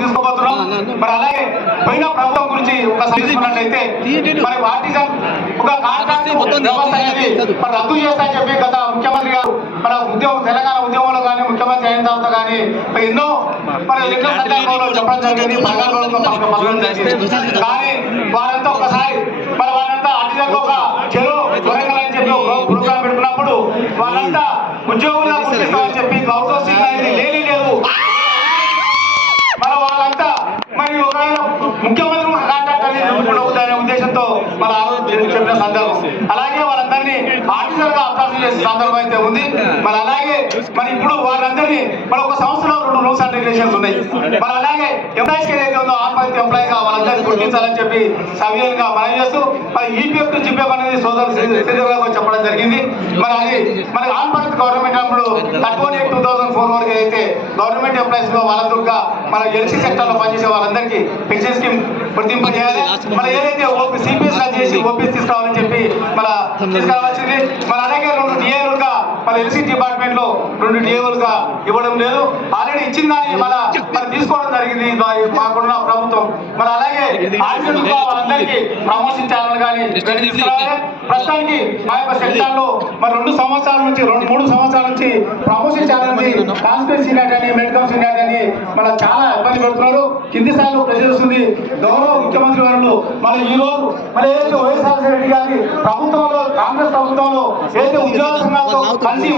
తీసుకోబోతున్నాం. మరి అలాగే పోయిన ప్రభుత్వం గురించి ఒకసారి తీసుకున్నట్లయితే మరి ఆర్టిజన్ ఒక కాంట్రాక్ట్ వ్యవస్థ అనేది మరి రద్దు చేస్తాయని చెప్పి గత ముఖ్యమంత్రి గారు మన ఉద్యోగం తెలంగాణ ఉద్యమంలో కానీ ముఖ్యమంత్రి అయిన తర్వాత కానీ ఎన్నో మరి ఎన్నో సందర్భంలో చెప్పడం జరిగింది. కానీ వారంతా ఒకసారి మరి వారంతా ఆర్టిజన్ ఒక చెరువు వరంగల్ అని చెప్పి ప్రోగ్రాం పెట్టుకున్నప్పుడు వాళ్ళంతా ఉద్యోగులుగా గుర్తిస్తామని చెప్పి అవుట్సోర్సింగ్ అనేది లేదు. మరి వాళ్ళంతా మరి ఒకవేళ ముఖ్యమంత్రి కాంట్రాక్ట్ అనేది అనే ఉద్దేశంతో మన చెప్పిన సందర్భం. అలాగే వాళ్ళందరినీ ఆర్టిజన్ గా అవకాశం చేసే సందర్భం అయితే ఉంది. మరి అలాగే మరి ఇప్పుడు వాళ్ళందరినీ మరి ఒక సంవత్సరంలో 2 రూల్స్ అండ్ రెగ్యులేషన్స్ ఉన్నాయి. మరి అలాగే ఎంప్లాయీస్ ఏదైతే ఉందో ఆర్పతి ఎంప్లాయీ గా వాళ్ళందరినీ గుర్తించాలని చెప్పి సవ్యంగా మనం చేస్తూ మరి ఈపీఎఫ్ టు జిపిఎఫ్ అనేది సోదరు చెప్పడం జరిగింది. మరి అది మరి ఆర్పతి గవర్నమెంట్ అప్పుడు 2004 వరకు అయితే గవర్నమెంట్ ఎంప్లాయీస్ లో వాళ్ళందరూ మన ఎల్సీ సెక్టర్ లో పనిచేసే వాళ్ళందరికీ పెన్షన్ స్కీమ్ వర్తింపజేయాలి. మరి ఏదైతే సిపిఎస్ చేసి ఓపీఎస్ తీసుకురావాలని చెప్పి మన తీసుకురావాల్సింది. మరి అలాగే 2 డిఏలుగా మన ఎల్సీ డిపార్ట్మెంట్ లో 2 డిఏలుగా ఇవ్వడం లేదు. ఆల్రెడీ ఇచ్చిన దాన్ని మన తీసుకోవడం జరిగింది మాకున్న ప్రభుత్వం. మరి అలాగే వాళ్ళందరికీ ప్రమోషన్ ఛానల్ కానీ తీసుకురావాలి. ప్రస్తుతానికి మా యొక్క సెక్టర్ లో మరి 3 సంవత్సరాల నుంచి ప్రమోషన్ ఛానల్ కాన్స్పిరెన్సీ సీనియర్ అని మెడికల్ సీనియర్ అని మన చాలా ఇబ్బంది పడుతున్నారు. కింది స్థాయిలో ప్రెజర్ వస్తుంది. గౌరవ ముఖ్యమంత్రి గారు మన ఈ రోజు మరి ఏదైతే వైఎస్ఆర్ రెడ్డి గారి ప్రభుత్వంలో కాంగ్రెస్ ప్రభుత్వంలో ఏదైతే ఉద్యోగ సంఘాలతో కలిసి